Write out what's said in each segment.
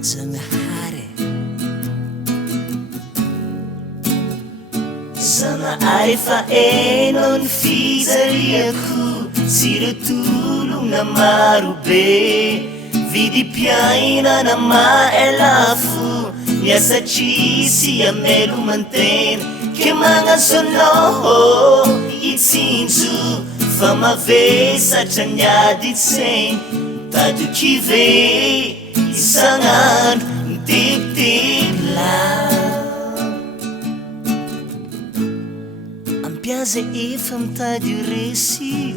Zanahary Zanahary fa hainao ny fijaliako tsy retolona marobe vidim-piainana maelafo miasa tsisy amelo mantena ke magnaso anao itsinjo fa mavesatra ny ady itsainy tadoky ve isan'andro mitebitebila ampiaza efa mitady resy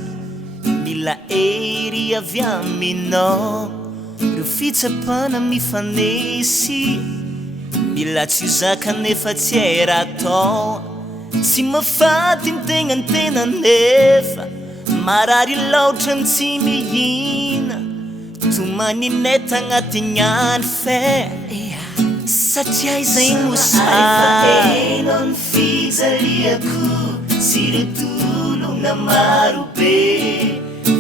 mila ery avy aminao reo fitsapana mifanesy mila tsy zaka nefa tsy hay raha atao tsy mafaty ny tegna ny tena nefa marary laotra ny tsy mihina tomanineta agnatin'ny andro fe satria izay mosahainao ny fijaliako tsy retolona marobe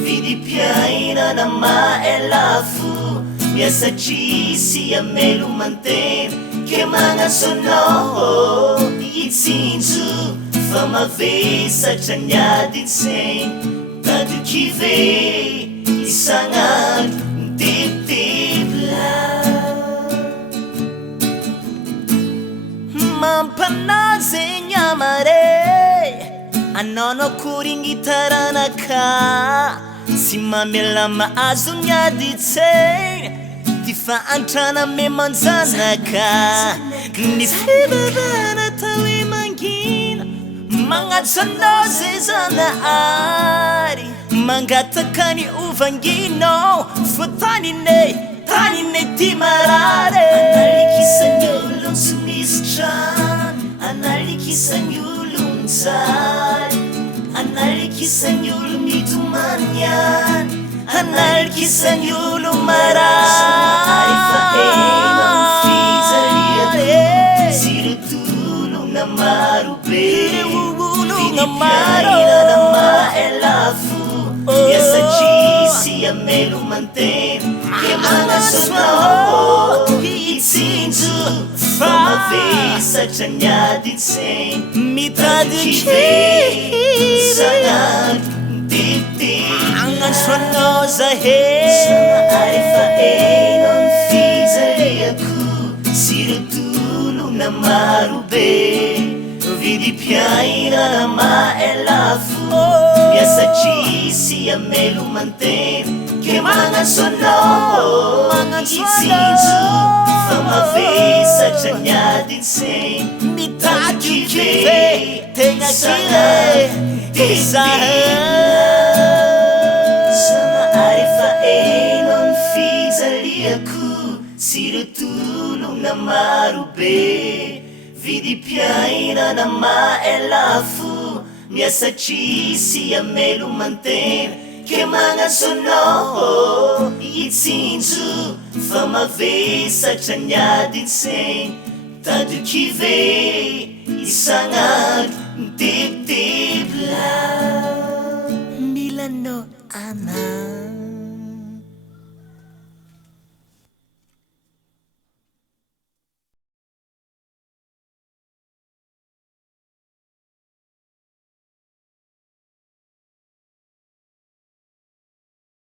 vidim-piainana maelafo miasa tsisy amelo mantena ke magnaso anao itsinjo fa mavesatra ny ady itsainy tadoky ve isan'andro mitebitebila mampanazy amare anao no akorigny taranaka tsy mamela mahazo ny ady itsainy ty faantrana me manjanaka ny fivavana tao e mangina magnatsy anao zay zanahary mangataka ny ovanginao fa tanine ty marare analikisany olo sy misy trano analikisany olo mijaly analikisany olo mitomany any analikisany olo marary fa hainao ny fijaliako tsy retolona marobe vidim-piainana maelafo miasa tsisy amelo mantena ke magnaso anao itsinjo fa mavesatra ny ady itsainy mitadoky ve isan'andro mitebitebila agnaso anao Zanahary fa hainao ny fijaliako tsy retolona marobe vidim-piainana maelafo miasa tsisy amelo mantena ke magnaso anao itsinjo fa mavesatra ny ady itsainy mitadoky ve tegna kire Zanahary fa hainao ny fijaliako tsy retolona marobe vidim-piainana maelafo miasa tsisy amelo mantena ke magnaso anao itsinjo fa mavesatra ny ady itsainy tadoky ve isan'andro